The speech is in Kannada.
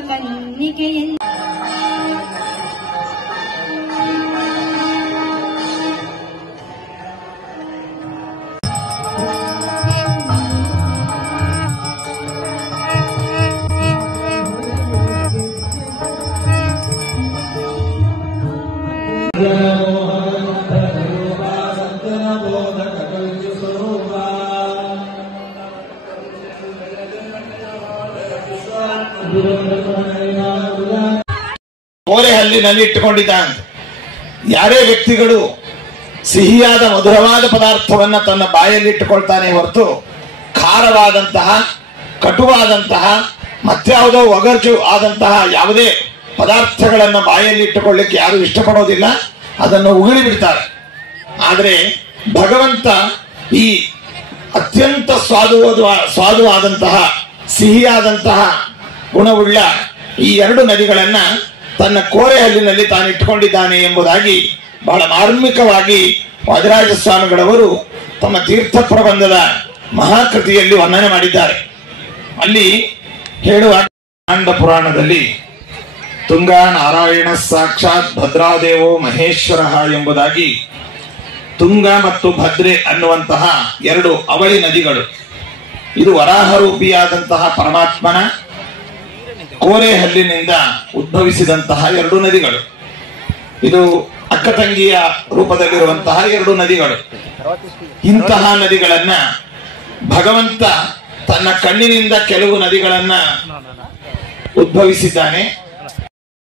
ಕನ್ನಿಕೆಯಲ್ಲಿ ಕೋರೆಹಲ್ಲಿನಲ್ಲಿ ಇಟ್ಟುಕೊಂಡಿದ್ದಾನೆ. ಯಾರೇ ವ್ಯಕ್ತಿಗಳು ಸಿಹಿಯಾದ ಮಧುರವಾದ ಪದಾರ್ಥವನ್ನ ತನ್ನ ಬಾಯಲ್ಲಿ ಇಟ್ಟುಕೊಳ್ತಾನೆ ಹೊರತು ಖಾರವಾದಂತಹ ಕಟುವಾದಂತಹ ಮತ್ಯಾವುದೋ ಒಗರ್ಜು ಆದಂತಹ ಯಾವುದೇ ಪದಾರ್ಥಗಳನ್ನ ಬಾಯಲ್ಲಿ ಇಟ್ಟುಕೊಳ್ಳಿಕ್ಕೆ ಯಾರು ಇಷ್ಟಪಡೋದಿಲ್ಲ, ಅದನ್ನು ಉಗುಳಿ ಬಿಡ್ತಾರೆ. ಆದರೆ ಭಗವಂತ ಈ ಅತ್ಯಂತ ಸ್ವಾದುವಾದಂತಹ ಸಿಹಿಯಾದಂತಹ ಗುಣವುಳ್ಳ ಈ ಎರಡು ನದಿಗಳನ್ನ ತನ್ನ ಕೋರೆಹಲ್ಲಿನಲ್ಲಿ ತಾನು ಇಟ್ಟುಕೊಂಡಿದ್ದಾನೆ ಎಂಬುದಾಗಿ ಬಹಳ ಮಾರ್ಮಿಕವಾಗಿ ವಾದಿರಾಜ ಸ್ವಾಮಿಗಳವರು ತಮ್ಮ ತೀರ್ಥ ಪ್ರಬಂಧದ ಮಹಾಕೃತಿಯಲ್ಲಿ ವರ್ಣನೆ ಮಾಡಿದ್ದಾರೆ. ಅಲ್ಲಿ ಹೇಳುವ ಕಾಂಡ ಪುರಾಣದಲ್ಲಿ ತುಂಗಾ ನಾರಾಯಣ ಸಾಕ್ಷಾತ್ ಭದ್ರಾದೇವೋ ಮಹೇಶ್ವರ ಎಂಬುದಾಗಿ ತುಂಗ ಮತ್ತು ಭದ್ರೆ ಅನ್ನುವಂತಹ ಎರಡು ಅವಳಿ ನದಿಗಳು, ಇದು ವರಾಹರೂಪಿಯಾದಂತಹ ಪರಮಾತ್ಮನ ಕೋರೆಹಲ್ಲಿನಿಂದ ಉದ್ಭವಿಸಿದಂತಹ ಎರಡು ನದಿಗಳು. ಇದು ಅಕ್ಕ ತಂಗಿಯ ರೂಪದಲ್ಲಿರುವಂತಹ ಎರಡು ನದಿಗಳು. ಇಂತಹ ನದಿಗಳನ್ನ ಭಗವಂತ ತನ್ನ ಕಣ್ಣಿನಿಂದ ಕೆಲವು ನದಿಗಳನ್ನ ಉದ್ಭವಿಸಿದ್ದಾನೆ.